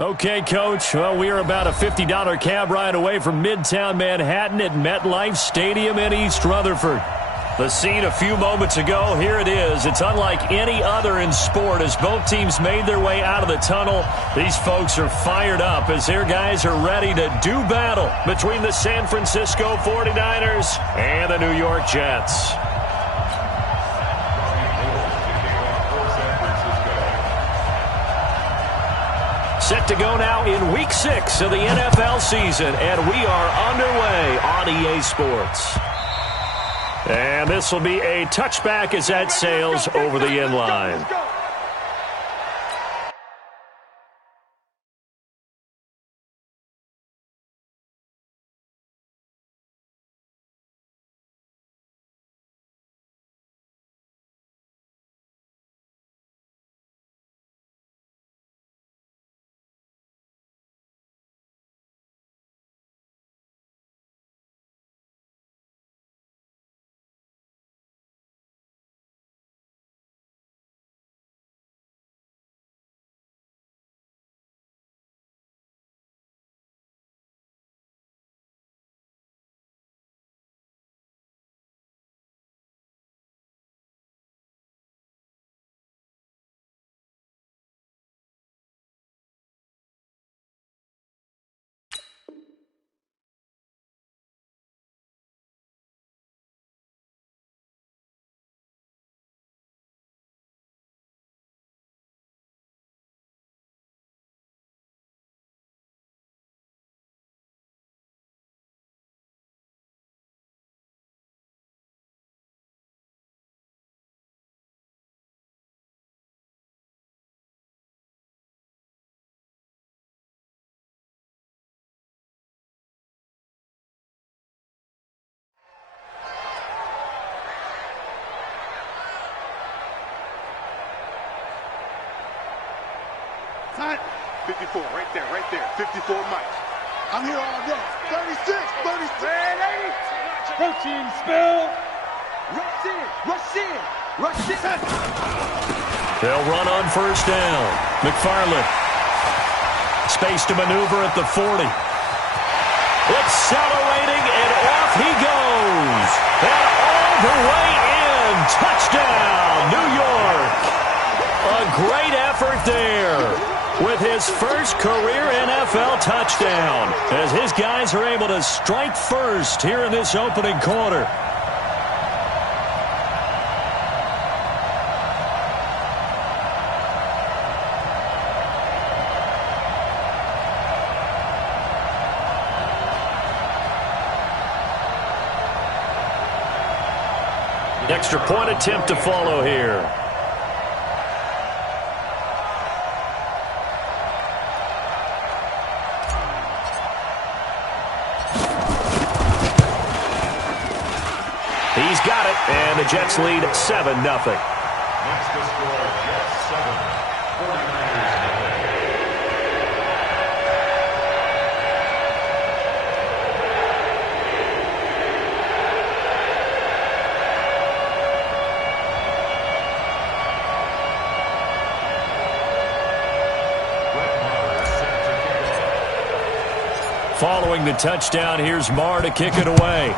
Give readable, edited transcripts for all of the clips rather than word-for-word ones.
Okay, Coach. Well, we are about a $50 cab ride away from Midtown Manhattan at MetLife Stadium in East Rutherford. The scene a few moments ago, here it is. It's unlike any other in sport as both teams made their way out of the tunnel. These folks are fired up as their guys are ready to do battle between the San Francisco 49ers and the New York Jets. Set to go now in Week 6 of the NFL season, and we are underway on EA Sports. And this will be a touchback as that sails over the end line. Time. 54, right there, 54 Mike. I'm here all day. 36, 36. Protein spill. Rush in. They'll run on first down. McFarland. Space to maneuver at the 40. Accelerating, and off he goes. And all the way in. Touchdown, New York. A great effort there with his first career NFL touchdown as his guys are able to strike first here in this opening quarter. Extra point attempt to follow here. He's got it, and the Jets lead 7-0. Next to score, Jets 7, 49ers nothing. Following the touchdown, here's Marr to kick it away.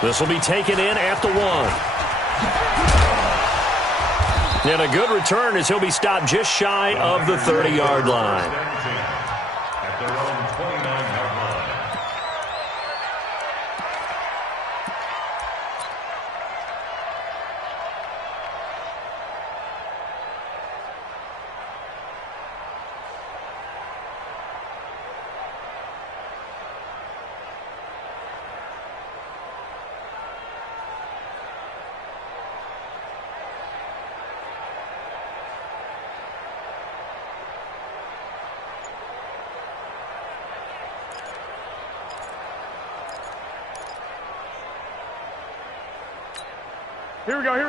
This will be taken in at the 1. And a good return as he'll be stopped just shy of the 30-yard line. At their own 29-yard line.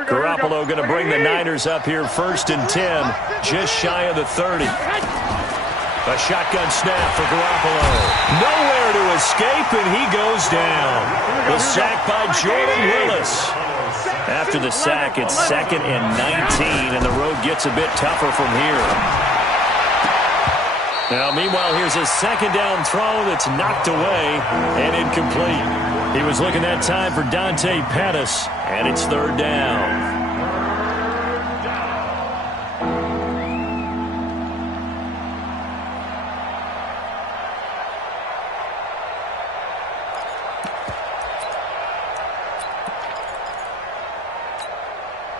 Garoppolo going to bring the Niners up here 1st and 10, just shy of the 30. A shotgun snap for Garoppolo. Nowhere to escape, and he goes down. The sack by Jordan Willis. After the sack, it's 2nd and 19, and the road gets a bit tougher from here. Now, meanwhile, here's a second down throw that's knocked away and incomplete. He was looking that time for Dante Pettis, and it's 3rd down.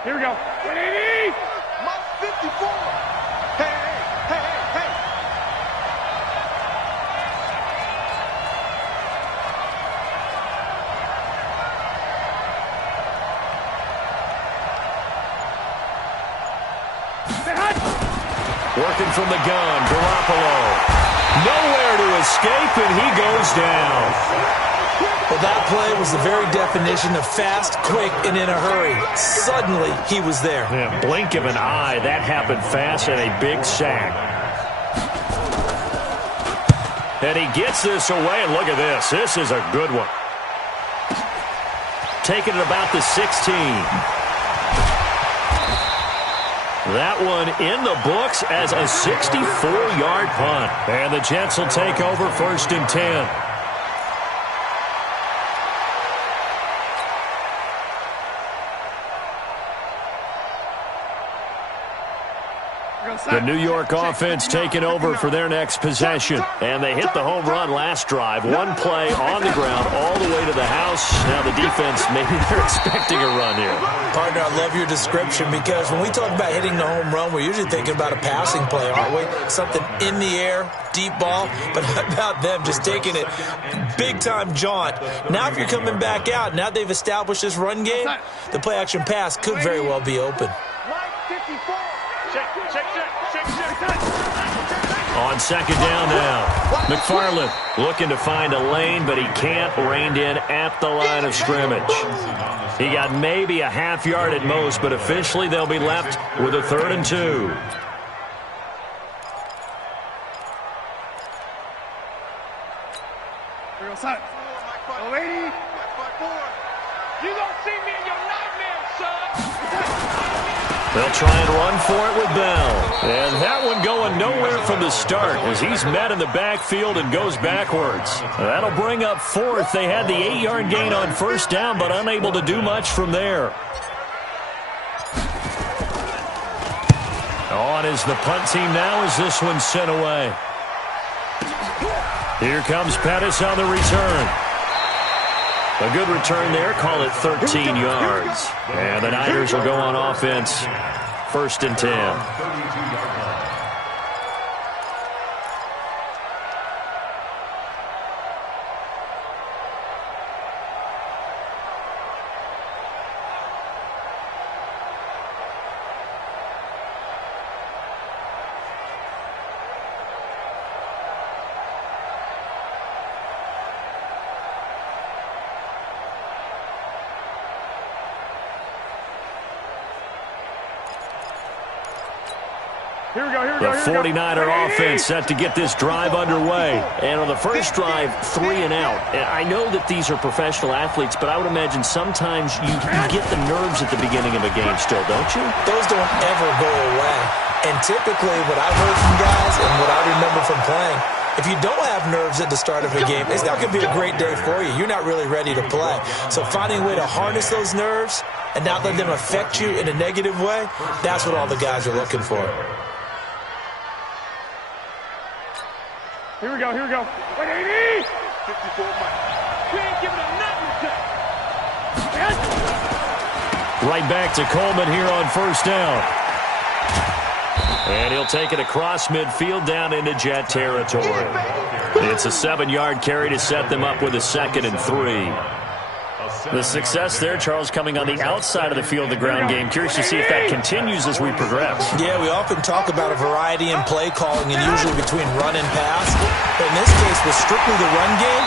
Here we go. 180! Mike 54. Hey, hey, hey, hey. Working from the gun, Garoppolo. Nowhere to escape, and he goes down. Well, that play was the very definition of fast, quick, and in a hurry. Suddenly, he was there. Yeah, blink of an eye, that happened fast, and a big sack. And he gets this away, and look at this. This is a good one. Taking it about the 16. That one in the books as a 64-yard punt. And the Jets will take over 1st and 10. The New York offense taking over for their next possession. And they hit the home run last drive. One play on the ground all the way to the house. Now the defense, maybe they're expecting a run here. Partner, I love your description because when we talk about hitting the home run, we're usually thinking about a passing play, aren't we? Something in the air, deep ball. But how about them just taking it big-time jaunt? Now if you're coming back out, now they've established this run game, the play-action pass could very well be open. On 2nd down now, McFarland looking to find a lane, but he can't. Reined in at the line of scrimmage. He got maybe a half yard at most, but officially they'll be left with a 3rd and 2. You don't see me in your nightmares, son! They'll try and run for it with Bell. And that one going nowhere from the start as he's met in the backfield and goes backwards. That'll bring up 4th. They had the 8-yard gain on 1st down, but unable to do much from there. On is the punt team now as this one's sent away. Here comes Pettis on the return. A good return there. Call it 13 yards. And the Niners will go on offense. 1st and 10. The 49er offense set to get this drive underway. And on the first drive, 3 and out. And I know that these are professional athletes, but I would imagine sometimes you get the nerves at the beginning of a game still, don't you? Those don't ever go away. And typically what I've heard from guys and what I remember from playing, if you don't have nerves at the start of a game, it's not going to be a great day for you. You're not really ready to play. So finding a way to harness those nerves and not let them affect you in a negative way, that's what all the guys are looking for. Here we go, here we go. 180! 54 Mike. We ain't giving him nothing to Right back to Coleman here on 1st down. And he'll take it across midfield down into Jet territory. It's a 7-yard carry to set them up with a 2nd and 3. The success there, Charles, coming on the outside of the field, the ground game. Curious to see if that continues as we progress. Yeah, we often talk about a variety in play calling and usually between run and pass. But in this case, with strictly the run game,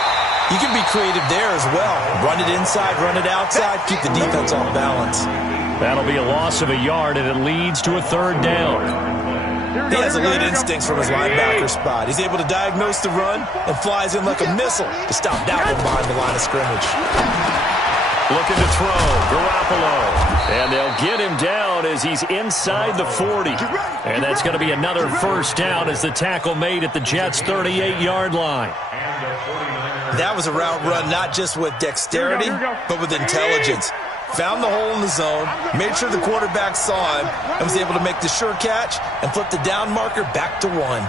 you can be creative there as well. Run it inside, run it outside, keep the defense off balance. That'll be a loss of a yard, and it leads to a 3rd down. He has elite instincts from his linebacker spot. He's able to diagnose the run and flies in like a missile to stop that one behind the line of scrimmage. Looking to throw. Garoppolo. And they'll get him down as he's inside the 40. And that's going to be another first down as the tackle made at the Jets' 38-yard line. That was a route run not just with dexterity, but with intelligence. Found the hole in the zone, made sure the quarterback saw him, and was able to make the sure catch and flip the down marker back to 1.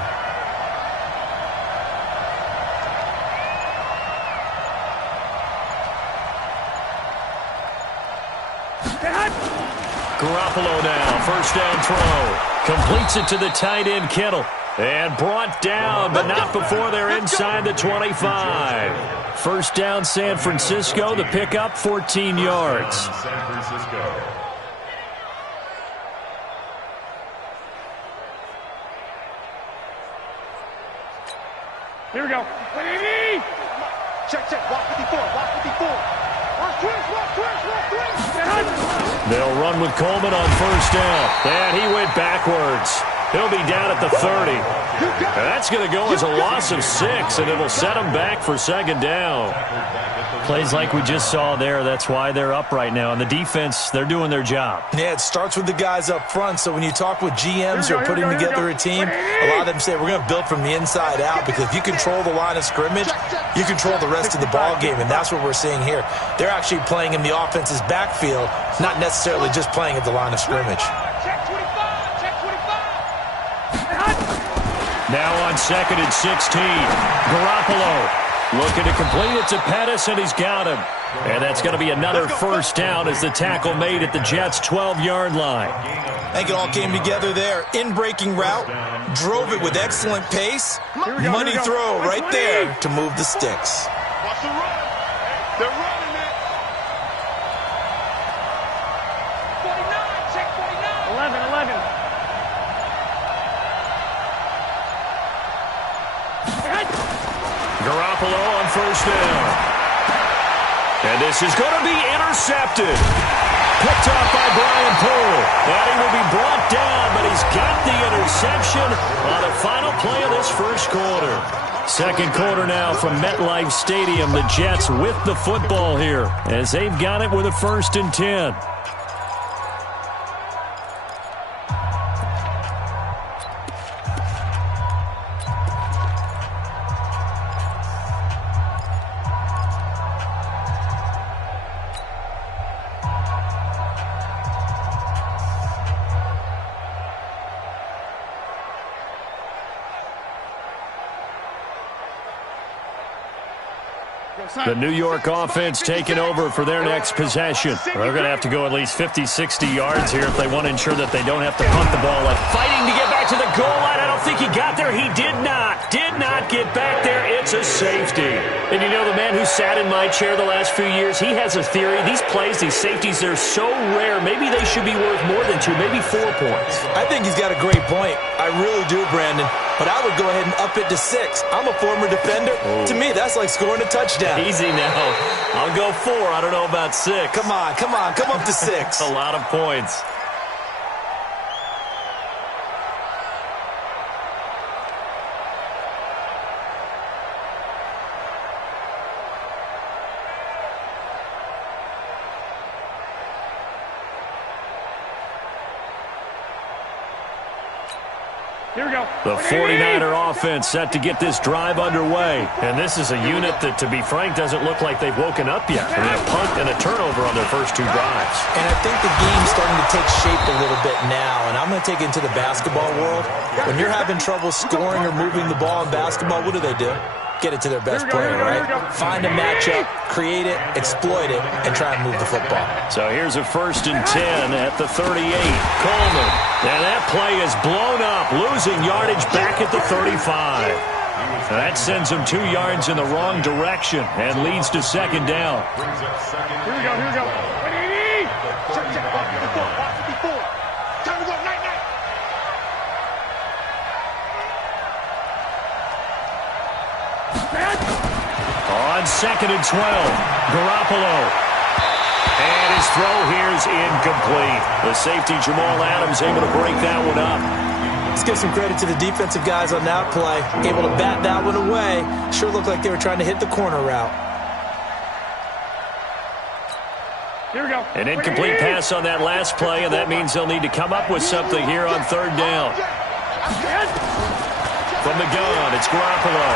Garoppolo now, first down throw. Completes it to the tight end, Kittle. And brought down, but not before they're inside the 25. First down, San Francisco. The pickup, 14 yards. San Francisco. Here we go. Check, check. Walk 54, walk 54. Watch twist. They'll run with Coleman on first down. And he went backwards. He'll be down at the 30. That's going to go as a loss of 6, and it'll set him back for second down. Plays like we just saw there. That's why they're up right now. And the defense, they're doing their job. Yeah, it starts with the guys up front. So when you talk with GMs who are putting together a team, a lot of them say we're going to build from the inside out, because if you control the line of scrimmage, you control the rest of the ball game, and that's what we're seeing here. They're actually playing in the offense's backfield, not necessarily just playing at the line of scrimmage. Now on second and 16, Garoppolo looking to complete it to Pettis, and he's got him. And that's going to be another first down as the tackle made at the Jets' 12-yard line. I think it all came together there. In-breaking route, drove it with excellent pace. Money throw right there to move the sticks. Watch the run. They're running it. 49, check 49. 11. Garoppolo on first down. And this is going to be intercepted. Picked off by Brian Poole. And he will be brought down, but he's got the interception on the final play of this first quarter. Second quarter now from MetLife Stadium. The Jets with the football here as they've got it with a 1st and 10. The New York offense taking over for their next possession. They're going to have to go at least 50, 60 yards here if they want to ensure that they don't have to punt the ball. Fighting to get back to the goal line. I don't think he got there. He did not get back there. It's a safety. And you know, the man who sat in my chair the last few years, he has a theory. These plays, these safeties, they're so rare. Maybe they should be worth more than 2, maybe 4 points. I think he's got a great point. I really do, Brandon. But I would go ahead and up it to 6. I'm a former defender. To me, that's like scoring a touchdown. Easy now. I'll go 4. I don't know about 6. Come on. Come up to 6. A lot of points. Here we go. The 49er offense set to get this drive underway. And this is a unit that, to be frank, doesn't look like they've woken up yet. I mean, a punt and a turnover on their first 2 drives. And I think the game's starting to take shape a little bit now. And I'm going to take it into the basketball world. When you're having trouble scoring or moving the ball in basketball, what do? Get it to their best player, right? Find a matchup, create it, exploit it, and try and move the football. So here's a 1st and 10 at the 38. Coleman. And that play is blown up, losing yardage back at the 35. That sends him 2 yards in the wrong direction and leads to second down. Here we go. Check, walk 54, walk 54. Time to go, night. On second and 12, Garoppolo. And his throw here is incomplete. The safety, Jamal Adams, able to break that one up. Let's give some credit to the defensive guys on that play. Able to bat that one away. Sure looked like they were trying to hit the corner route. Here we go. An incomplete pass on that last play, and that means they'll need to come up with something here on third down. From the gun, it's Garoppolo.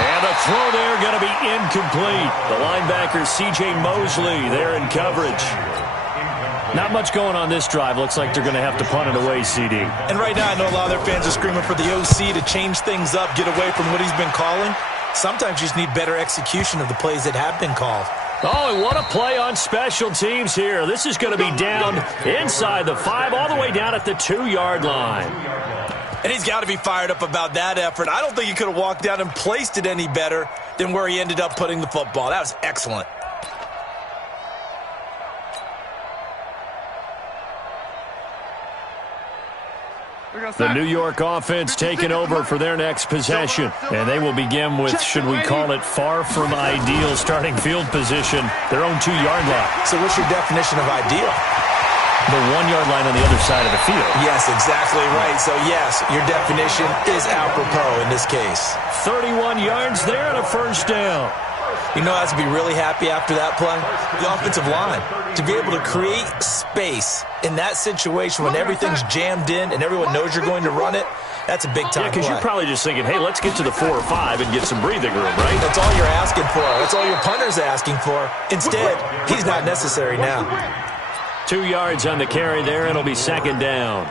And the throw there going to be incomplete. The linebacker, C.J. Mosley, there in coverage. Not much going on this drive. Looks like they're going to have to punt it away, CD. And right now, I know a lot of their fans are screaming for the OC to change things up, get away from what he's been calling. Sometimes you just need better execution of the plays that have been called. Oh, and what a play on special teams here. This is going to be down inside the 5, all the way down at the 2-yard line. And he's got to be fired up about that effort. I don't think he could have walked down and placed it any better than where he ended up putting the football. That was excellent. The New York offense taking over for their next possession. And they will begin with, should we call it, far from ideal starting field position, their own 2-yard line. So what's your definition of ideal? The 1-yard line on the other side of the field. Yes, exactly right. So, yes, your definition is apropos in this case. 31 yards there and a first down. You know, I have to be really happy after that play. The offensive line, to be able to create space in that situation when everything's jammed in and everyone knows you're going to run it, that's a big-time play. Because you're probably just thinking, hey, let's get to the 4 or 5 and get some breathing room, right? That's all you're asking for. That's all your punter's asking for. Instead, he's not necessary now. 2 yards on the carry there, and it'll be second down.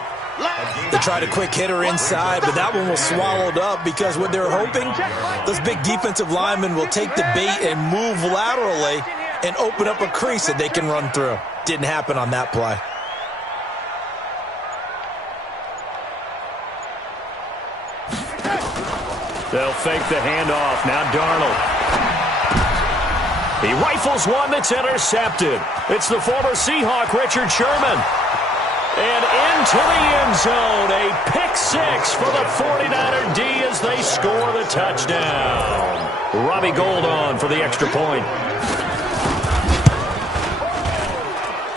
They tried a quick hitter inside, but that one was swallowed up because what they're hoping, those big defensive linemen will take the bait and move laterally and open up a crease that they can run through. Didn't happen on that play. They'll fake the handoff. Now Darnold. He rifles one that's intercepted. It's the former Seahawk, Richard Sherman. And into the end zone, a pick 6 for the 49er D as they score the touchdown. Robbie Gould on for the extra point.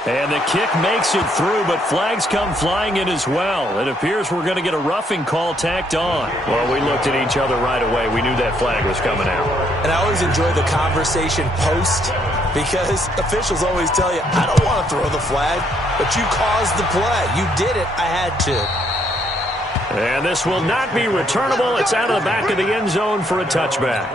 And the kick makes it through, but flags come flying in as well. It appears we're going to get a roughing call tacked on. Well, we looked at each other right away. We knew that flag was coming out. And I always enjoy the conversation post because officials always tell you, I don't want to throw the flag, but you caused the play. You did it. I had to. And this will not be returnable. It's out of the back of the end zone for a touchback.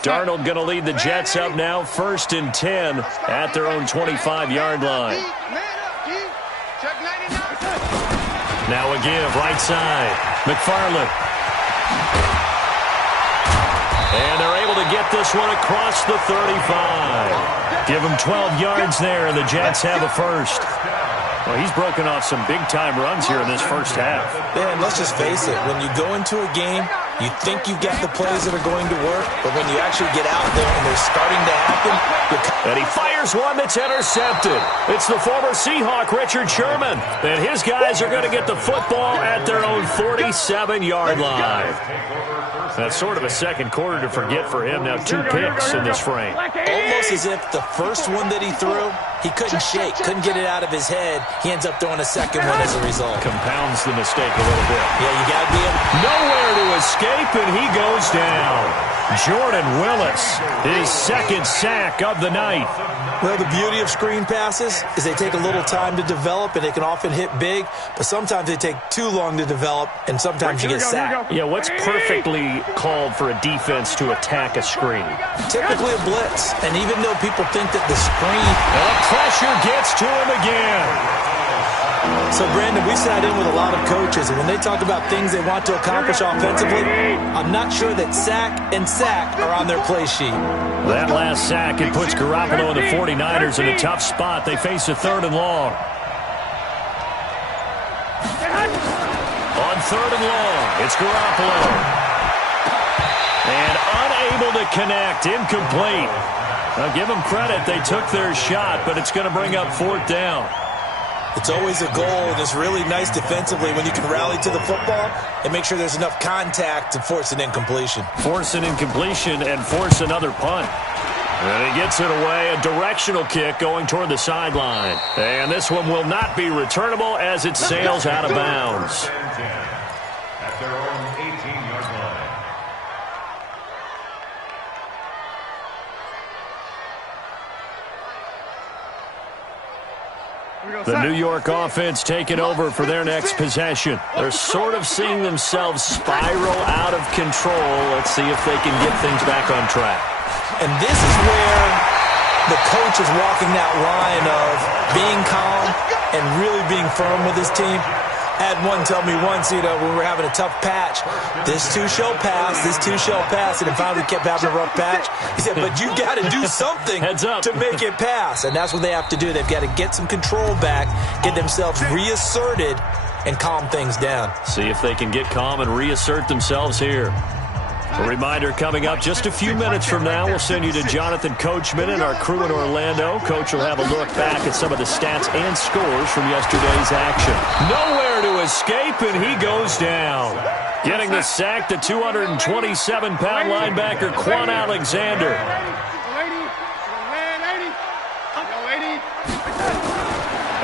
Darnold going to lead the Jets up now, 1st and 10 at their own 25-yard line. Now a give, right side. McFarland. And they're able to get this one across the 35. Give them 12 yards there, and the Jets have a first. Well, he's broken off some big-time runs here in this first half. Yeah, and let's just face it. When you go into a game, you think you've got the plays that are going to work, but when you actually get out there and they're starting to happen, and he fires one that's intercepted. It's the former Seahawk, Richard Sherman. And his guys are going to get the football at their own 47-yard line. That's sort of a second quarter to forget for him. Now 2 picks in this frame. Almost as if the first one that he threw, he couldn't shake, couldn't get it out of his head. He ends up throwing a second one as a result. Compounds the mistake a little bit. Yeah, you got to be able. Nowhere to escape, and he goes down. Jordan Willis, his second sack of the night. Well, the beauty of screen passes is they take a little time to develop, and they can often hit big, but sometimes they take too long to develop, and sometimes you get sacked. Yeah, what's perfectly called for a defense to attack a screen? Typically a blitz, and even though people think that the screen... And the pressure gets to him again. So, Brandon, we sat in with a lot of coaches, and when they talk about things they want to accomplish offensively, I'm not sure that sack and sack are on their play sheet. That last sack, it puts Garoppolo and the 49ers in a tough spot. They face a 3rd and long. On 3rd and long, it's Garoppolo. And unable to connect, incomplete. Now, give them credit. They took their shot, but it's going to bring up 4th down. It's always a goal, and it's really nice defensively when you can rally to the football and make sure there's enough contact to force an incompletion. Force an incompletion and force another punt. And he gets it away, a directional kick going toward the sideline. And this one will not be returnable as it sails out of bounds. at their own 18-yard line. The New York offense taking over for their next possession. They're sort of seeing themselves spiral out of control. Let's see if they can get things back on track. And this is where the coach is walking that line of being calm and really being firm with his team. I had one tell me once, when we were having a tough patch, this too shall pass, this too shall pass, and it finally kept having a rough patch. He said, but you got to do something to make it pass, and that's what they have to do. They've got to get some control back, get themselves reasserted, and calm things down. See if they can get calm and reassert themselves here. A reminder coming up just a few minutes from now. We'll send you to Jonathan Coachman and our crew in Orlando. Coach will have a look back at some of the stats and scores from yesterday's action. Nowhere to escape, and he goes down. Getting the sack, the 227-pound linebacker, Quan Alexander.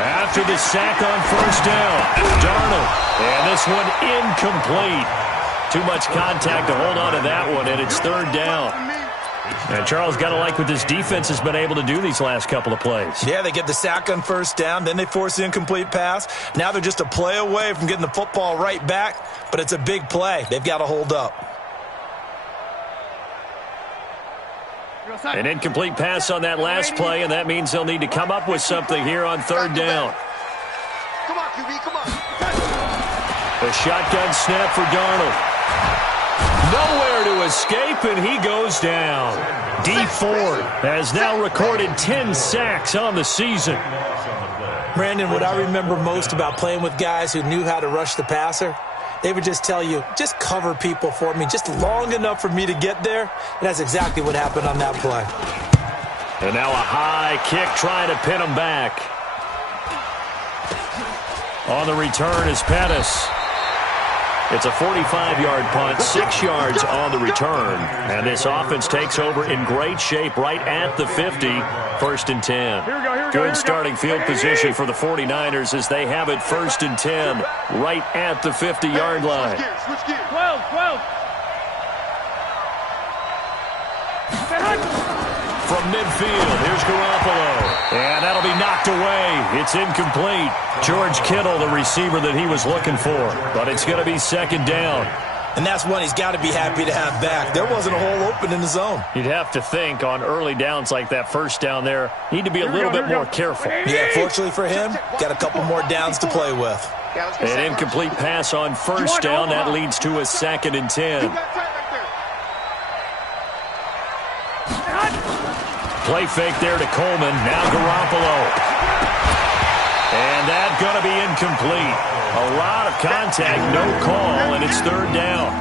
After the sack on first down, Darnold. And this one incomplete. Too much contact to hold on to that one, and it's third down. And Charles, got to like what this defense has been able to do these last couple of plays. Yeah, they get the sack on first down, then they force the incomplete pass. Now they're just a play away from getting the football right back, but it's a big play. They've got to hold up. An incomplete pass on that last play, and that means they'll need to come up with something here on third down. Come on, QB, come on. A shotgun snap for Darnold. Nowhere to escape, and he goes down. Dee Ford has now recorded 10 sacks on the season. Brandon, what I remember most about playing with guys who knew how to rush the passer, they would just tell you, just cover people for me, just long enough for me to get there. And that's exactly what happened on that play. And now a high kick trying to pin him back. On the return is Pettis. It's a 45-yard punt, 6 yards on the return. And this offense takes over in great shape right at the 50, first and 10. Good starting field position for the 49ers as they have it first and 10 right at the 50-yard line. Switch gears. 12. From midfield, here's Garoppolo. And that'll be knocked away. It's incomplete. George Kittle, the receiver that he was looking for. But it's going to be second down. And that's one he's got to be happy to have back. There wasn't a hole open in the zone. You'd have to think on early downs like that first down there, need to be a little bit more careful. Yeah, fortunately for him, got a couple more downs to play with. An incomplete pass on first down. That leads to a second and 10. Play fake there to Coleman. Now Garoppolo. And that's going to be incomplete. A lot of contact, no call, and it's third down.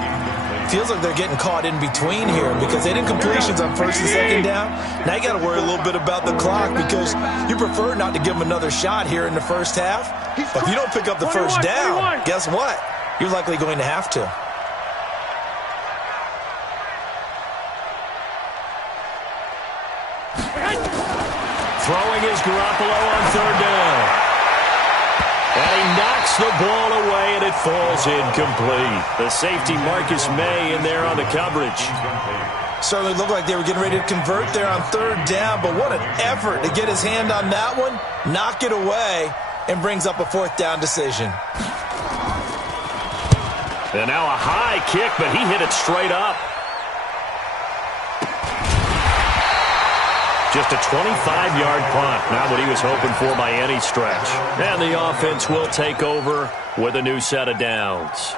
Feels like they're getting caught in between here because they did completions on first and second down. Now you got to worry a little bit about the clock because you prefer not to give them another shot here in the first half. But if you don't pick up the first down, guess what? You're likely going to have to. Throwing is Garoppolo on third down. And he knocks the ball away, and it falls incomplete. The safety, Marcus May, in there on the coverage. Certainly looked like they were getting ready to convert there on third down, but what an effort to get his hand on that one, knock it away, and brings up a fourth down decision. And now a high kick, but he hit it straight up. Just a 25-yard punt. Not what he was hoping for by any stretch. And the offense will take over with a new set of downs.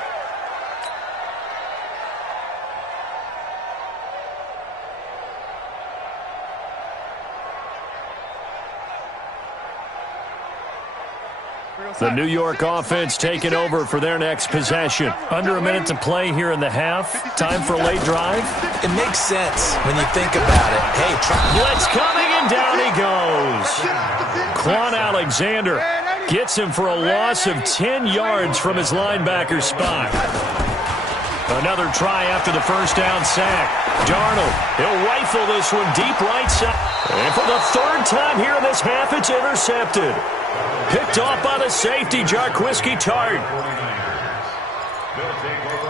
The New York offense taking over for their next possession. Under a minute to play here in the half. Time for a late drive. It makes sense when you think about it. Hey, blitz coming, and down he goes. Quan Alexander gets him for a loss of 10 yards from his linebacker spot. Another try after the first down sack. Darnold, he'll rifle this one deep right side. And for the third time here in this half, it's intercepted. Picked off by the safety, Jarquiski Tart. They'll take over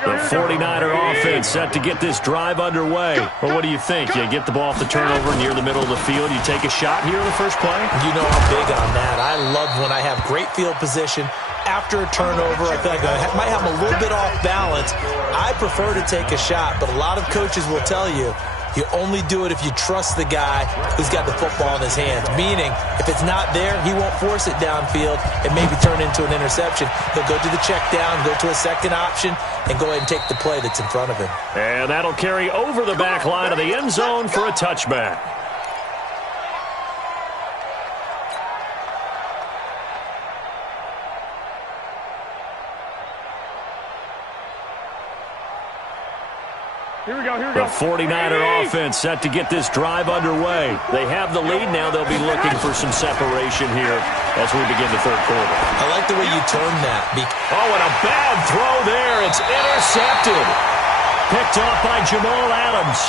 The 49er offense set to get this drive underway. Well, what do you think? You get the ball off the turnover near the middle of the field. You take a shot here in the first play? You know I'm big on that. I love when I have great field position. After a turnover, I feel like I might have a little bit off balance. I prefer to take a shot, but a lot of coaches will tell you, you only do it if you trust the guy who's got the football in his hands. Meaning, if it's not there, he won't force it downfield and maybe turn into an interception. He'll go to the check down, go to a second option, and go ahead and take the play that's in front of him. And that'll carry over the back line of the end zone for a touchback. Here we go. The 49er offense set to get this drive underway. They have the lead now. They'll be looking for some separation here as we begin the third quarter. I like the way you turn that. Oh, and a bad throw there. It's intercepted. Picked off by Jamal Adams.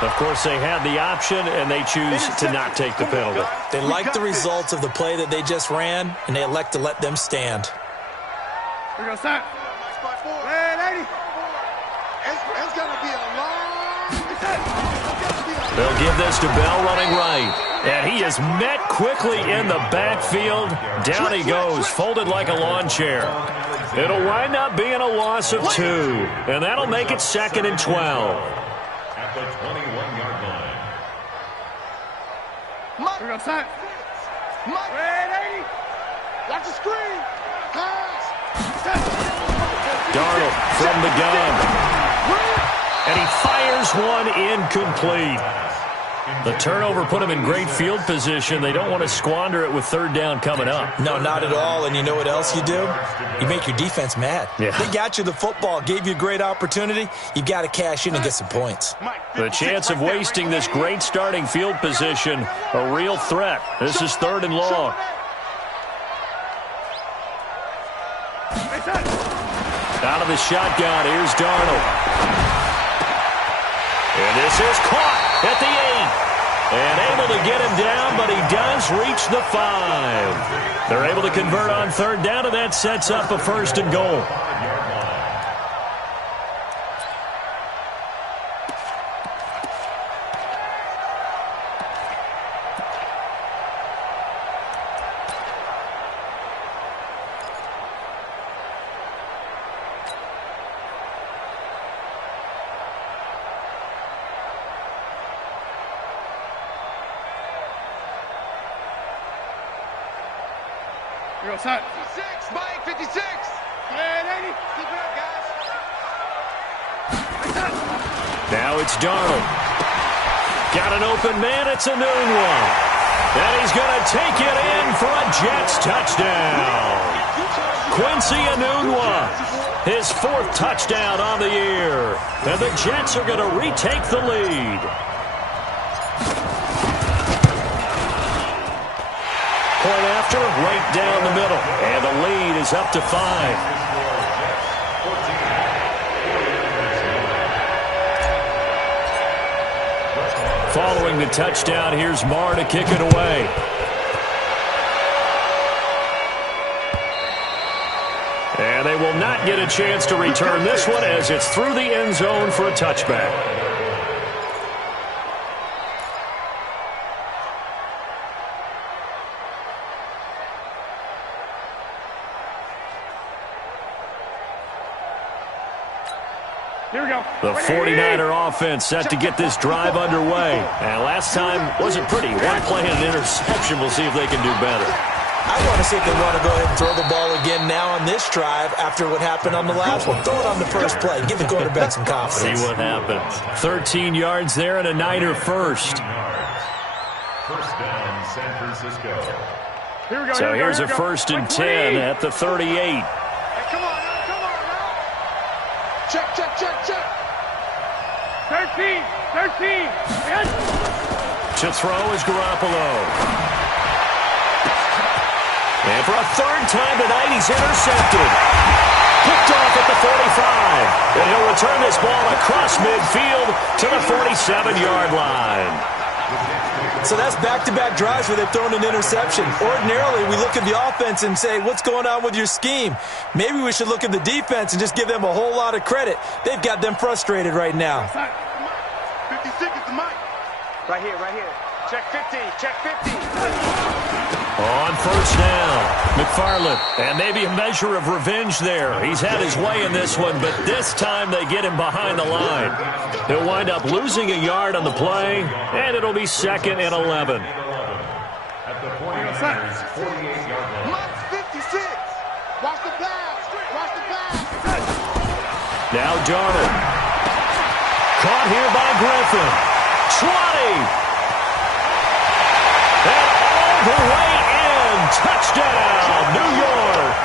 Of course, they had the option, and they choose to not take the penalty. They like the results of the play that they just ran, and they elect to let them stand. Here we go, son. Hey, lady. It's going to be a long... They'll give this to Bell running right. And he is met quickly in the backfield. Down he goes, folded like a lawn chair. It'll wind up being a loss of 2. And that'll make it 2nd and 12. At the 21-yard line. Here we go, son. Hey, lady. Watch the screen. Pass. Darnold from the gun. And he fires one incomplete. The turnover put him in great field position. They don't want to squander it with third down coming up. No, not at all. And you know what else you do? You make your defense mad. Yeah. They got you the football, gave you a great opportunity. You've got to cash in and get some points. The chance of wasting this great starting field position, a real threat. This is 3rd and long. Out of the shotgun, here's Darnold. And this is caught at the 8. And able to get him down, but he does reach the 5. They're able to convert on 3rd down, and that sets up a 1st and goal. Here we go, son. 56, Mike, 56. Hey, lady. Keep it up, guys. Now it's Darnold. Got an open man. It's a noon one. And he's going to take it in for a Jets touchdown. Quincy Enunwa, his 4th touchdown on the year. And the Jets are going to retake the lead. Point after, right down the middle. And the lead is up to 5. Following the touchdown, here's Marr to kick it away. And they will not get a chance to return this one as it's through the end zone for a touchback. Here we go. The 49er offense set to get this drive underway. And last time wasn't pretty. One play and an interception. We'll see if they can do better. I want to see if they want to go ahead and throw the ball again now on this drive after what happened on the last one. Throw it on the first play. Give the quarterback some confidence. See what happens. 13 yards there and a Niner first. First down, San Francisco. Here we go. So here's a 1st and 10 at the 38. Hey, come on now. Check. 13. Yes. To throw is Garoppolo. And for a 3rd time tonight, he's intercepted. Picked off at the 45. And he'll return this ball across midfield to the 47-yard line. So that's back-to-back drives where they've thrown an interception. Ordinarily, we look at the offense and say, what's going on with your scheme? Maybe we should look at the defense and just give them a whole lot of credit. They've got them frustrated right now. 50 seconds to Mike. Right here, right here. Check 50, check 50. On first down, McFarland. And maybe a measure of revenge there. He's had his way in this one, but this time they get him behind the line. He'll wind up losing a yard on the play, and it'll be 2nd and 11. At the 48-yard line. Mike's 56. Watch the pass. Watch the pass. Now Darnold. Caught here by Griffin. 20. And all the way in. Touchdown, New York.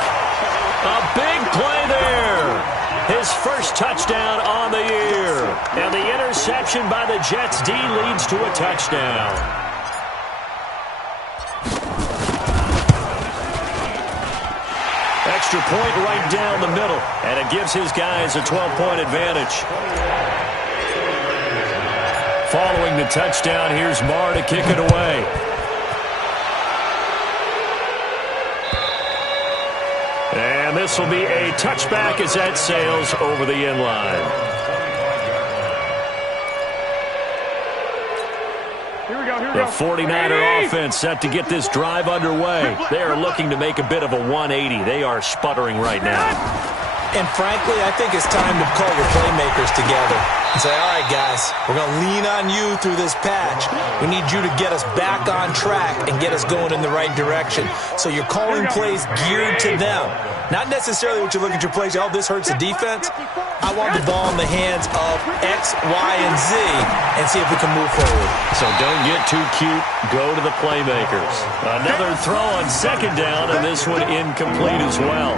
A big play there. His first touchdown on the year. And the interception by the Jets D leads to a touchdown. Extra point right down the middle. And it gives his guys a 12-point advantage. Following the touchdown, here's Marr to kick it away. And this will be a touchback as that sails over the end line. The 49er offense set to get this drive underway. They are looking to make a bit of a 180. They are sputtering right now. And frankly, I think it's time to call your playmakers together and say, all right, guys, we're going to lean on you through this patch. We need you to get us back on track and get us going in the right direction. So you're calling plays geared to them. Not necessarily what you look at your plays, oh, this hurts the defense. I want the ball in the hands of X, Y, and Z and see if we can move forward. So don't get too cute. Go to the playmakers. Another throw on 2nd down, and this one incomplete as well.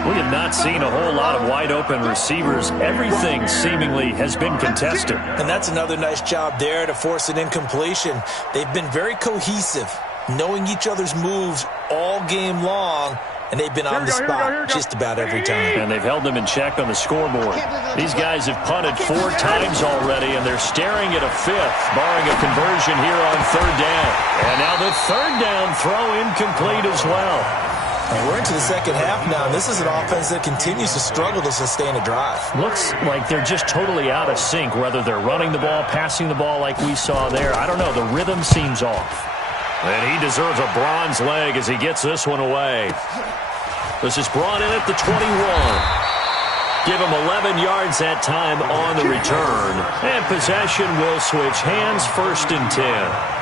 We have not seen a whole lot of wide-open receivers. Everything seemingly has been contested. And that's another nice job there to force an incompletion. They've been very cohesive, knowing each other's moves all game long, and they've been on the spot just about every time. And they've held them in check on the scoreboard. These guys have punted 4 times already, and they're staring at a 5th, barring a conversion here on 3rd down. And now the 3rd down throw incomplete as well. And we're into the 2nd half now, and this is an offense that continues to struggle to sustain a drive. Looks like they're just totally out of sync, whether they're running the ball, passing the ball like we saw there. I don't know. The rhythm seems off. And he deserves a bronze leg as he gets this one away. This is brought in at the 21. Give him 11 yards that time on the return. And possession will switch hands, 1st and 10.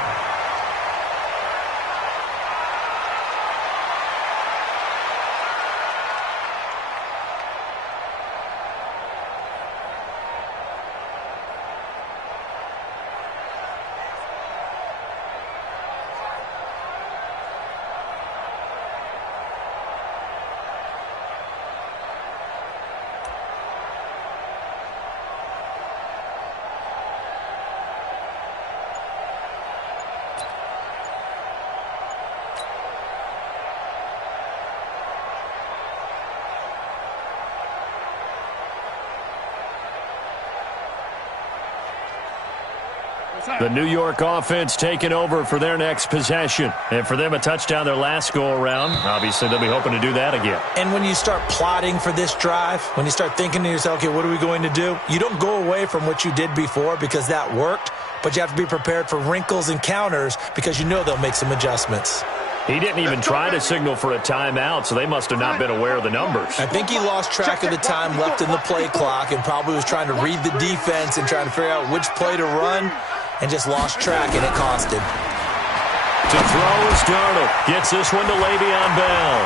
The New York offense taking over for their next possession. And for them, a touchdown their last go-around. Obviously, they'll be hoping to do that again. And when you start plotting for this drive, when you start thinking to yourself, okay, what are we going to do? You don't go away from what you did before because that worked, but you have to be prepared for wrinkles and counters because you know they'll make some adjustments. He didn't even try to signal for a timeout, so they must have not been aware of the numbers. I think he lost track of the time left in the play clock and probably was trying to read the defense and trying to figure out which play to run and just lost track, and it cost him. To throw is Darnold. Gets this one to Le'Veon Bell.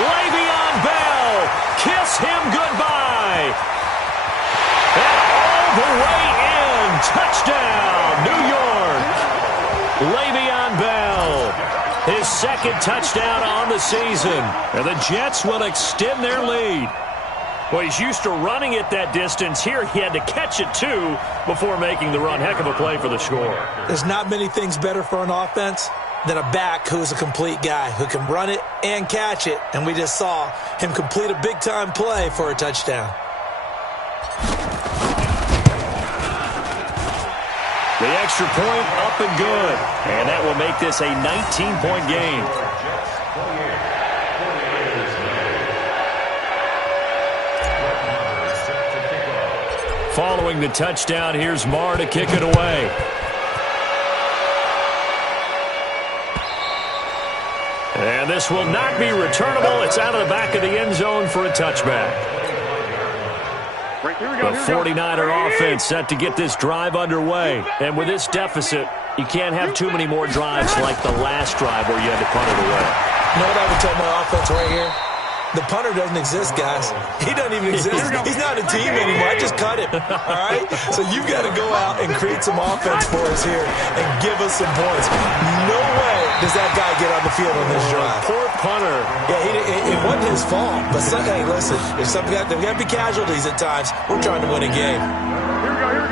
Le'Veon Bell! Kiss him goodbye! And all the way in! Touchdown, New York! Le'Veon Bell. His 2nd touchdown on the season. And the Jets will extend their lead. Well, he's used to running it that distance. Here he had to catch it, too, before making the run. Heck of a play for the score. There's not many things better for an offense than a back who's a complete guy, who can run it and catch it. And we just saw him complete a big-time play for a touchdown. The extra point up and good. And that will make this a 19-point game. Following the touchdown, here's Marr to kick it away. And this will not be returnable. It's out of the back of the end zone for a touchback. The 49er offense set to get this drive underway. And with this deficit, you can't have too many more drives like the last drive where you had to punt it away. You know what I would tell my offense right here? The punter doesn't exist, guys. He doesn't even exist. He's not a team anymore. I just cut him, all right? So you've got to go out and create some offense for us here and give us some points. No way does that guy get on the field on this drive. Poor punter. Yeah, it wasn't his fault. But, hey, listen, there's we got to be casualties at times. We're trying to win a game.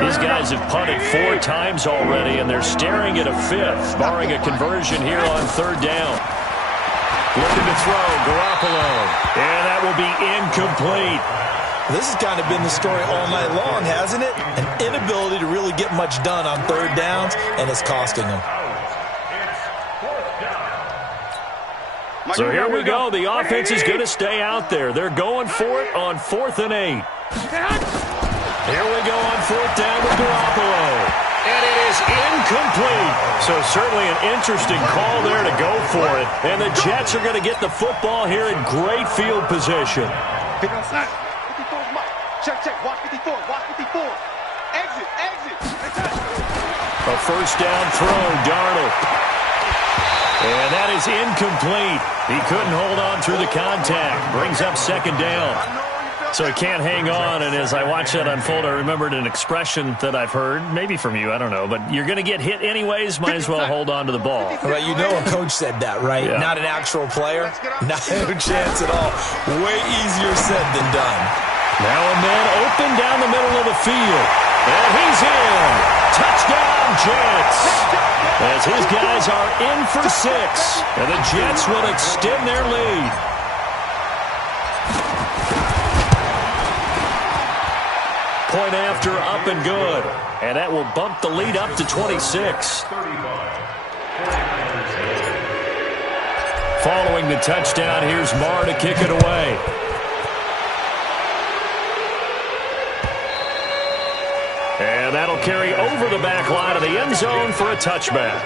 These guys have punted 4 times already, and they're staring at a 5th, barring a conversion here on 3rd down. Looking to throw, Garoppolo, and that will be incomplete. This has kind of been the story all night long, hasn't it? An inability to really get much done on 3rd downs, and it's costing them. So here we go. The offense is going to stay out there. They're going for it on 4th and 8. Here we go on 4th down with Garoppolo. And it is incomplete. So certainly an interesting call there to go for it. And the Jets are going to get the football here in great field position. Pick on snap. 54's Mike. Check. Watch 54. Watch 54. Exit. A 1st down throw, Darnold. And that is incomplete. He couldn't hold on through the contact. Brings up 2nd down. So he can't hang on, and as I watched that unfold, I remembered an expression that I've heard, maybe from you, I don't know, but you're going to get hit anyways, might as well hold on to the ball. Well, you know a coach said that, right? Yeah. Not an actual player. No chance at all. Way easier said than done. Now a man open down the middle of the field, and he's in. Touchdown, Jets. As his guys are in for 6, and the Jets will extend their lead. Point after, up and good. And that will bump the lead up to 26. Following the touchdown, here's Marr to kick it away. And that'll carry over the back line of the end zone for a touchback.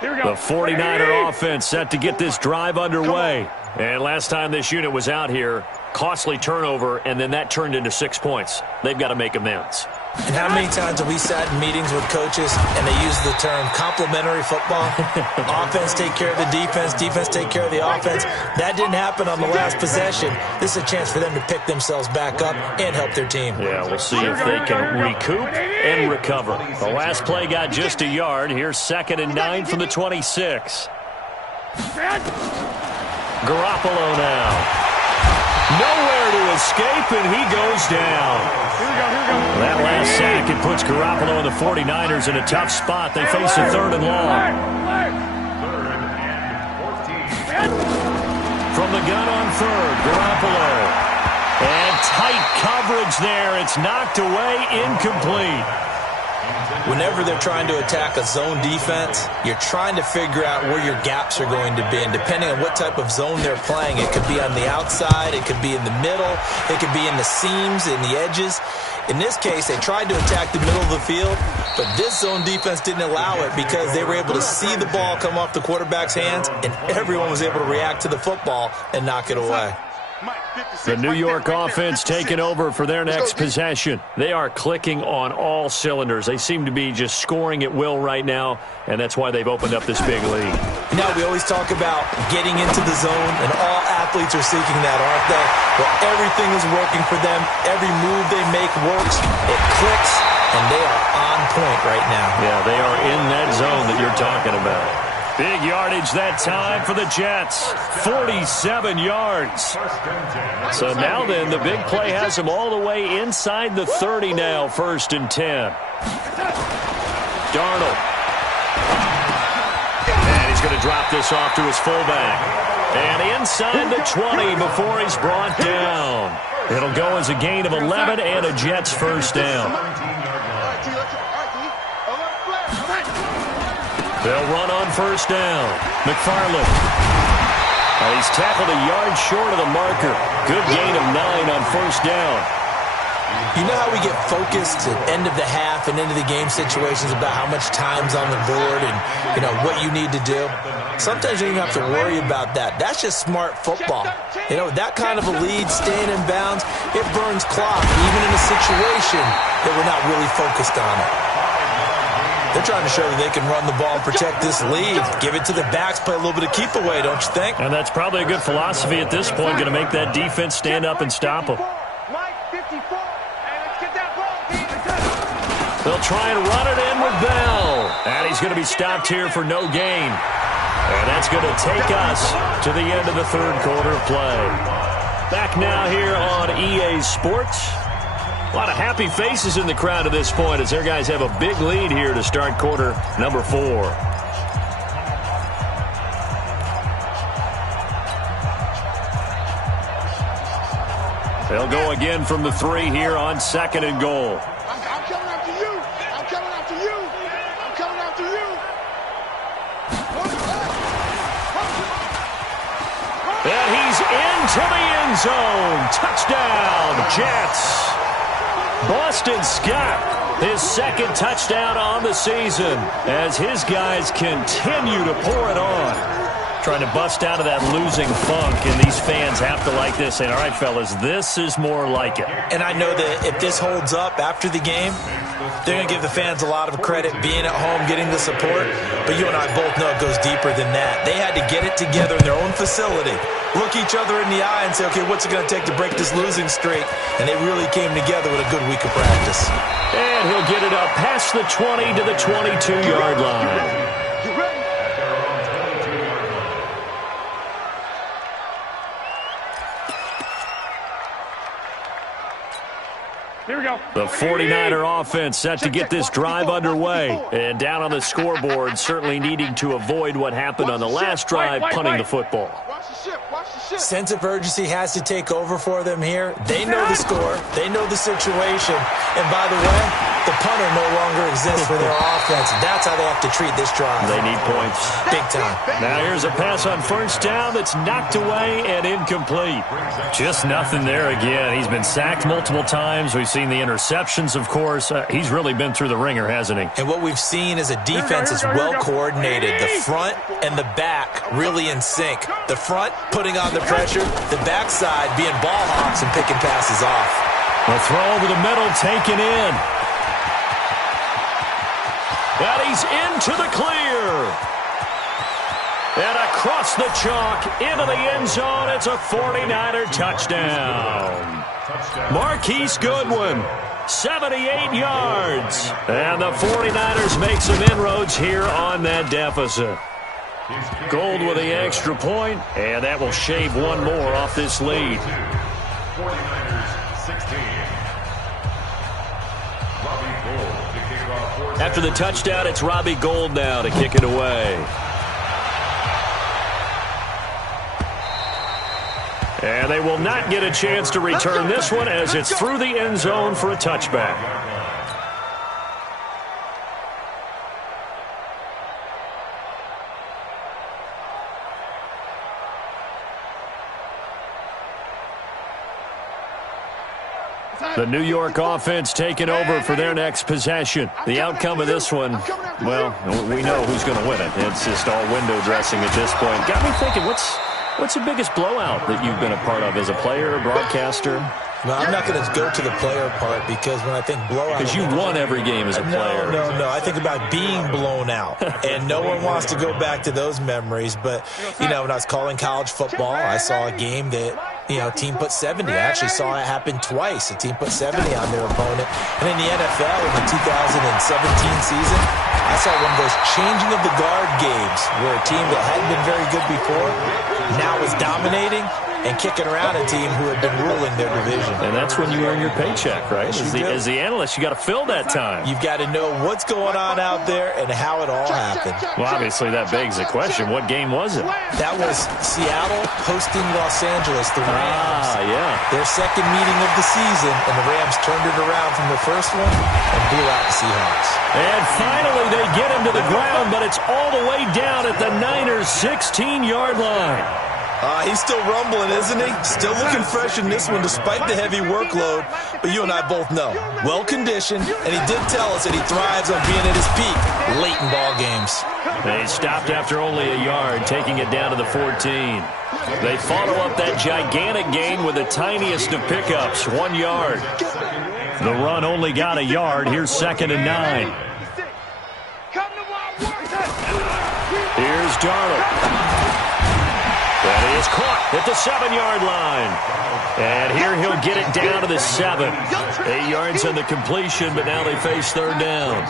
The 49er offense set to get this drive underway. And last time this unit was out here, costly turnover, and then that turned into 6 points. They've got to make amends. And how many times have we sat in meetings with coaches and they use the term complementary football? Offense take care of the defense, defense take care of the offense. That didn't happen on the last possession. This is a chance for them to pick themselves back up and help their team. Yeah, we'll see if they can recoup and recover. The last play got just a yard. Here's 2nd and 9 from the 26. Garoppolo now. Nowhere to escape, and he goes down. That last sack, it puts Garoppolo and the 49ers in a tough spot. They face a 3rd and long. From the gun on 3rd, Garoppolo. And tight coverage there. It's knocked away, incomplete. Whenever they're trying to attack a zone defense, you're trying to figure out where your gaps are going to be. And depending on what type of zone they're playing, it could be on the outside, it could be in the middle, it could be in the seams, in the edges. In this case, they tried to attack the middle of the field, but this zone defense didn't allow it because they were able to see the ball come off the quarterback's hands, and everyone was able to react to the football and knock it away. The New York offense taking over for their next possession. They are clicking on all cylinders. They seem to be just scoring at will right now, and that's why they've opened up this big lead. Now, we always talk about getting into the zone, and all athletes are seeking that, aren't they? Well, everything is working for them. Every move they make works. It clicks, and they are on point right now. Yeah, they are in that zone that you're talking about. Big yardage that time for the Jets. 47 yards. So now then, the big play has them all the way inside the 30 now, 1st and 10. Darnold. And he's going to drop this off to his fullback. And inside the 20 before he's brought down. It'll go as a gain of 11 and a Jets first down. They'll run on first down. McFarland. He's tackled a yard short of the marker. Good gain of 9 on first down. You know how we get focused at end of the half and into the game situations about how much time's on the board and, you know, what you need to do? Sometimes you don't even have to worry about that. That's just smart football. You know, that kind of a lead, staying in bounds, it burns clock, even in a situation that we're not really focused on it. They're trying to show that they can run the ball and protect this lead. Give it to the backs, play a little bit of keep away, don't you think? And that's probably a good philosophy at this point, going to make that defense stand up and stop them. They'll try and run it in with Bell. And he's going to be stopped here for no gain. And that's going to take us to the end of the third quarter of play. Back now here on EA Sports. A lot of happy faces in the crowd at this point as their guys have a big lead here to start quarter number 4. They'll go again from the 3 here on 2nd and goal. I'm coming after you. I'm coming after you. I'm coming after you. And he's into the end zone. Touchdown, Jets. Boston Scott, his 2nd touchdown on the season as his guys continue to pour it on. Trying to bust out of that losing funk, and these fans have to like this. Saying, all right, fellas, this is more like it. And I know that if this holds up after the game, they're going to give the fans a lot of credit being at home, getting the support. But you and I both know it goes deeper than that. They had to get it together in their own facility, look each other in the eye and say, okay, what's it going to take to break this losing streak? And they really came together with a good week of practice. And he'll get it up past the 20 to the 22-yard line. Here we go. The 49er offense set to get this drive underway. And down on the scoreboard, certainly needing to avoid what happened on the last drive, punting the football. Sense of urgency has to take over for them here. They know the score. They know the situation. And by the way, the punter no longer exists for their offense. That's how they have to treat this drive. They need points. Big time. Now here's a pass on first down that's knocked away and incomplete. Just nothing there again. He's been sacked multiple times. We've seen the interceptions, of course. He's really been through the ringer, hasn't he? And what we've seen is a defense that's well coordinated. The front and the back really in sync. The front putting on the pressure, the backside being ball hawks and picking passes off. The throw over the middle taken in. And he's into the clear. And across the chalk, into the end zone, it's a 49er touchdown. Marquise Goodwin, 78 yards. And the 49ers make some inroads here on that deficit. Gold with the extra point, and that will shave one more off this lead. 49ers 16. After the touchdown, it's Robbie Gould now to kick it away. And they will not get a chance to return this one as it's through the end zone for a touchback. The New York offense taking over for their next possession. The outcome of this one, well, we know who's going to win it. It's just all window dressing at this point. Got me thinking, what's the biggest blowout that you've been a part of as a player, broadcaster? Well, I'm not going to go to the player part because when I think blowout... Because you won every game as a player. No. I think about being blown out. And no one wants to go back to those memories. But, you know, when I was calling college football, I saw a game that, you know, a team put 70. I actually saw it happen twice. A team put 70 on their opponent. And in the NFL, in the 2017 season, I saw one of those changing of the guard games where a team that hadn't been very good before now is dominating and kicking around a team who had been ruling their division. And that's when you earn your paycheck, right? As the analyst, you got to fill that time. You've got to know what's going on out there and how it all happened. Well, obviously, that begs the question, what game was it? That was Seattle hosting Los Angeles, the Rams. Yeah. Their second meeting of the season, and the Rams turned it around from the first one and blew out the Seahawks. And finally, they get him to the ground, but it's all the way down at the Niners' 16-yard line. He's still rumbling, isn't he? Still looking fresh in this one despite the heavy workload. But you and I both know, well-conditioned, and he did tell us that he thrives on being at his peak late in ball games. They stopped after only a yard, taking it down to the 14. They follow up that gigantic gain with the tiniest of pickups, 1 yard. The run only got a yard. Here's 2nd and 9. Here's Darnold. And he is caught at the 7-yard line. And here he'll get it down to the 7. 8 yards on the completion, but now they face 3rd down.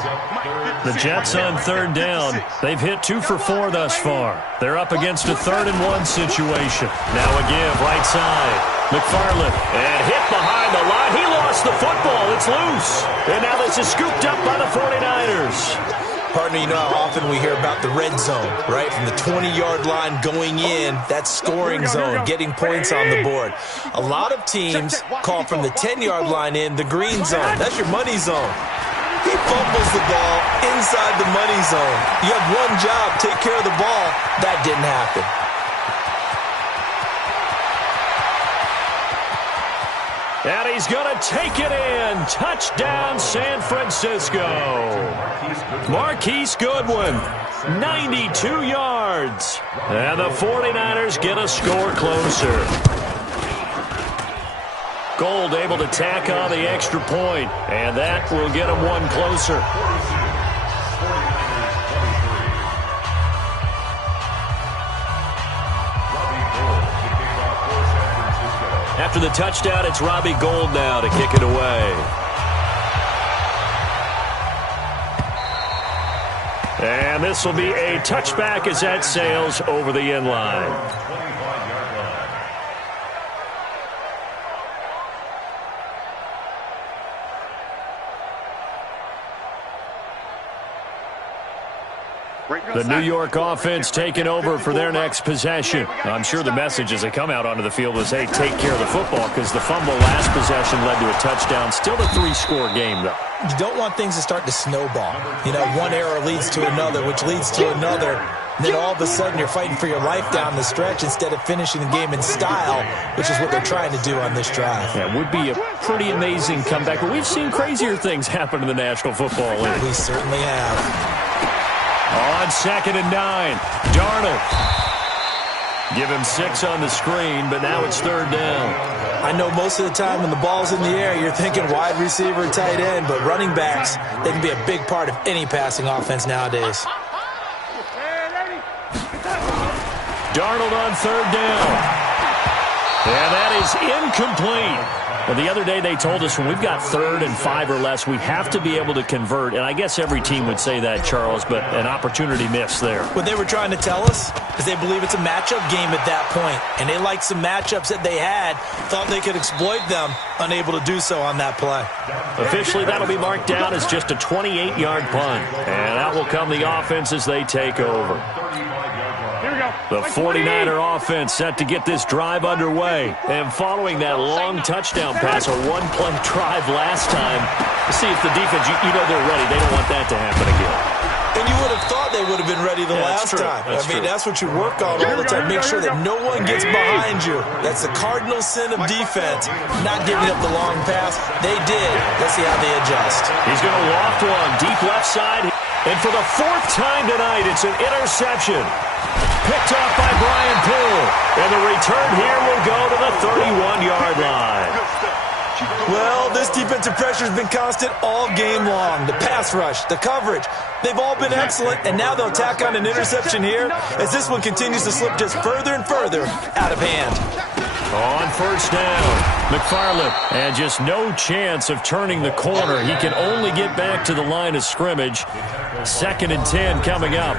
The Jets on 3rd down. They've hit 2 for 4 thus far. They're up against a 3rd and 1 situation. Now a give, right side. McFarland, and hit behind the line. He lost the football. It's loose. And now this is scooped up by the 49ers. Partner, you know how often we hear about the red zone, right? From the 20-yard line going in, that scoring zone, getting points on the board. A lot of teams call from the 10-yard line in the green zone. That's your money zone. He fumbles the ball inside the money zone. You have one job, take care of the ball. That didn't happen. And he's going to take it in. Touchdown, San Francisco. Marquise Goodwin, 92 yards. And the 49ers get a score closer. Gold able to tack on the extra point, and that will get them one closer. After the touchdown, it's Robbie Gould now to kick it away. And this will be a touchback as that sails over the end line. The New York offense taking over for their next possession. I'm sure the message as they come out onto the field was, hey, take care of the football, because the fumble last possession led to a touchdown. Still a 3-score game, though. You don't want things to start to snowball. You know, one error leads to another, which leads to another. And then all of a sudden you're fighting for your life down the stretch instead of finishing the game in style, which is what they're trying to do on this drive. Yeah, it would be a pretty amazing comeback. But we've seen crazier things happen in the National Football League. We certainly have. On 2nd and 9, Darnold. Give him 6 on the screen, but now it's 3rd down. I know most of the time when the ball's in the air, you're thinking wide receiver, tight end, but running backs, they can be a big part of any passing offense nowadays. Darnold on 3rd down. And that is incomplete. Well, the other day they told us when we've got 3rd and 5 or less, we have to be able to convert. And I guess every team would say that, Charles, but an opportunity missed there. What they were trying to tell us is they believe it's a matchup game at that point. And they liked some matchups that they had, thought they could exploit them, unable to do so on that play. Officially, that'll be marked down as just a 28-yard punt. And out will come the offense as they take over. The 49er offense set to get this drive underway. And following that long touchdown pass, a one-play drive last time, to see if the defense, you know they're ready. They don't want that to happen again. And you would have thought they would have been ready the last time. That's what you work on all the time. Make sure that no one gets behind you. That's the cardinal sin of defense, not giving up the long pass. They did. Let's see how they adjust. He's going to loft one deep left side. And for the 4th time tonight, it's an interception. Picked off by Brian Poole. And the return here will go to the 31-yard line. Well, this defensive pressure has been constant all game long. The pass rush, the coverage, they've all been excellent. And now they'll tack on an interception here as this one continues to slip just further and further out of hand. On first down, McFarland, and just no chance of turning the corner. He can only get back to the line of scrimmage. 2nd and 10 coming up.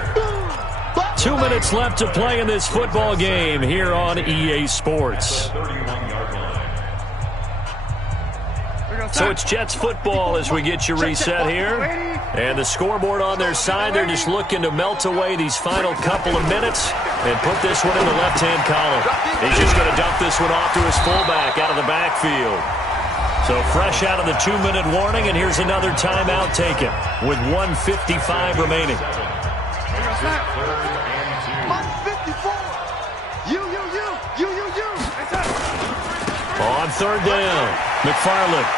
2 minutes left to play in this football game here on EA Sports. So it's Jets football as we get you reset here. And the scoreboard on their side, they're just looking to melt away these final couple of minutes and put this one in the left-hand column. He's just going to dump this one off to his fullback out of the backfield. So fresh out of the 2-minute warning, and here's another timeout taken with 1:55 remaining. On third down, McFarland.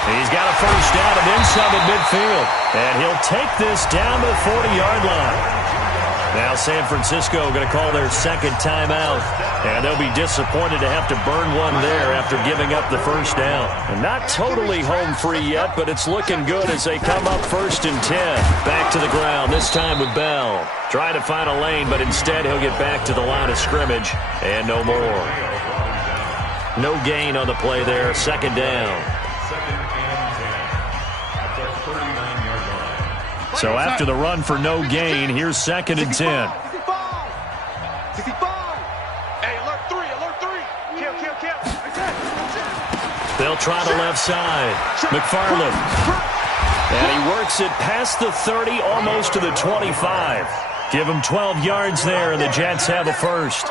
He's got a first down and then some at midfield. And he'll take this down to the 40-yard line. Now San Francisco going to call their second timeout. And they'll be disappointed to have to burn one there after giving up the first down. And not totally home free yet, but it's looking good as they come up 1st and 10. Back to the ground, this time with Bell. Trying to find a lane, but instead he'll get back to the line of scrimmage. And no more. No gain on the play there, 2nd down. So after the run for no gain, here's 2nd and 10. Hey, alert 3, alert 3. Kill. They'll try the left side. McFarland. And he works it past the 30, almost to the 25. Give him 12 yards there, and the Jets have a first.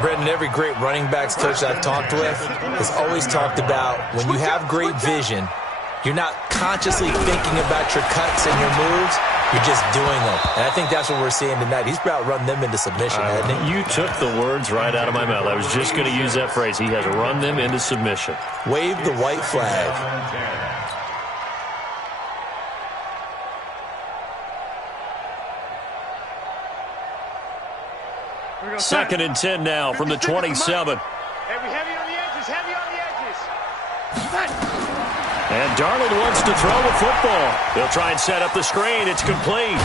Brendan, every great running backs coach I've talked with has always talked about when you have great vision, you're not consciously thinking about your cuts and your moves. You're just doing them. And I think that's what we're seeing tonight. He's about run them into submission, hasn't he? You took the words right out of my mouth. I was just going to use that phrase. He has run them into submission. Wave the white flag. 2nd and 10 now from the 27. Hey, we heavy on the edges, heavy on the edges. And Darnold wants to throw the football. He'll try and set up the screen. It's complete.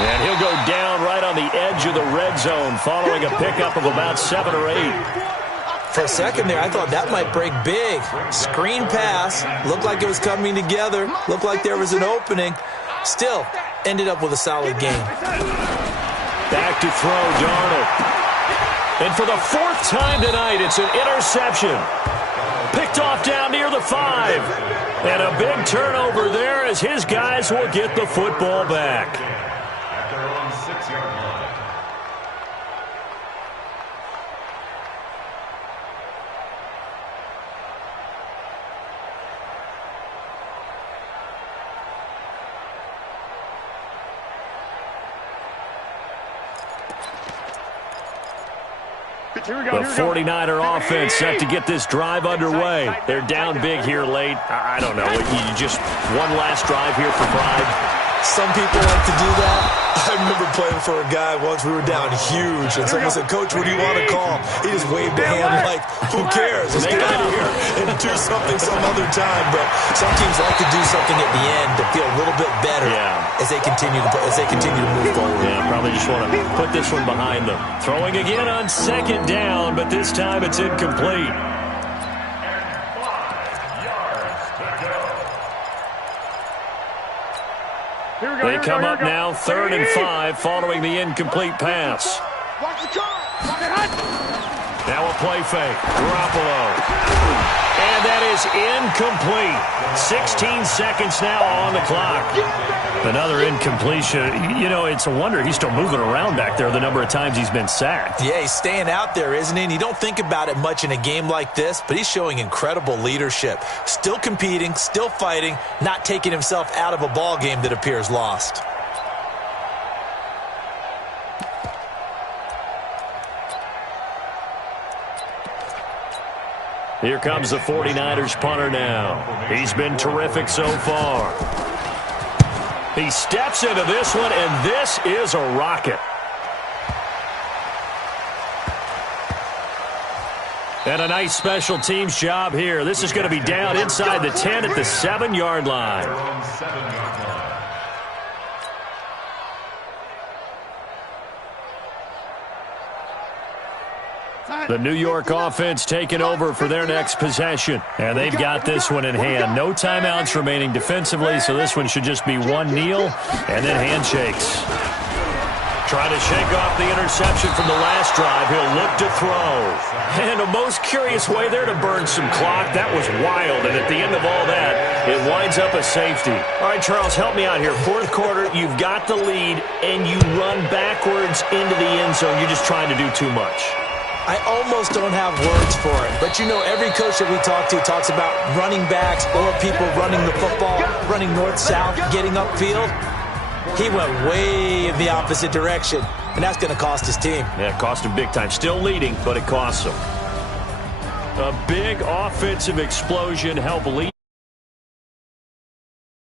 And he'll go down right on the edge of the red zone following a pickup of about 7 or 8. For a second there, I thought that might break big. Screen pass. Looked like it was coming together. Looked like there was an opening. Still, ended up with a solid game. Back to throw, Darnold. And for the 4th time tonight, it's an interception. Picked off down near the 5. And a big turnover there as his guys will get the football back. At their own 6-yard line. The 49er offense set to get this drive underway. They're down big here late. I don't know. You just one last drive here for pride. Some people like to do that. I remember playing for a guy once. We were down huge, and someone said, "Coach, what do you want to call?" He just waved a hand like, "Who cares? Let's get out of here and do something some other time." But some teams like to do something at the end to feel a little bit better as they continue to move forward. Yeah, probably just want to put this one behind them. Throwing again on 2nd down, but this time it's incomplete. They come up now 3rd and 5 following the incomplete pass. Now a play fake. Garoppolo. And that is incomplete. 16 seconds now on the clock. Another incompletion. You know, it's a wonder he's still moving around back there the number of times he's been sacked. Yeah, he's staying out there, isn't he? And you don't think about it much in a game like this, but he's showing incredible leadership. Still competing, still fighting, not taking himself out of a ball game that appears lost. Here comes the 49ers punter now. He's been terrific so far. He steps into this one, and this is a rocket. And a nice special teams job here. This is going to be down inside the 10 at the 7-yard line. The New York offense taking over for their next possession. And they've got this one in hand. No timeouts remaining defensively, so this one should just be one kneel and then handshakes. Trying to shake off the interception from the last drive. He'll look to throw. And a most curious way there to burn some clock. That was wild. And at the end of all that, it winds up a safety. All right, Charles, help me out here. Fourth quarter, you've got the lead, and you run backwards into the end zone. You're just trying to do too much. I almost don't have words for it. But, you know, every coach that we talk to talks about running backs or people running the football, running north-south, getting upfield. He went way in the opposite direction, and that's going to cost his team. Yeah, it cost him big time. Still leading, but it costs him. A big offensive explosion helped lead.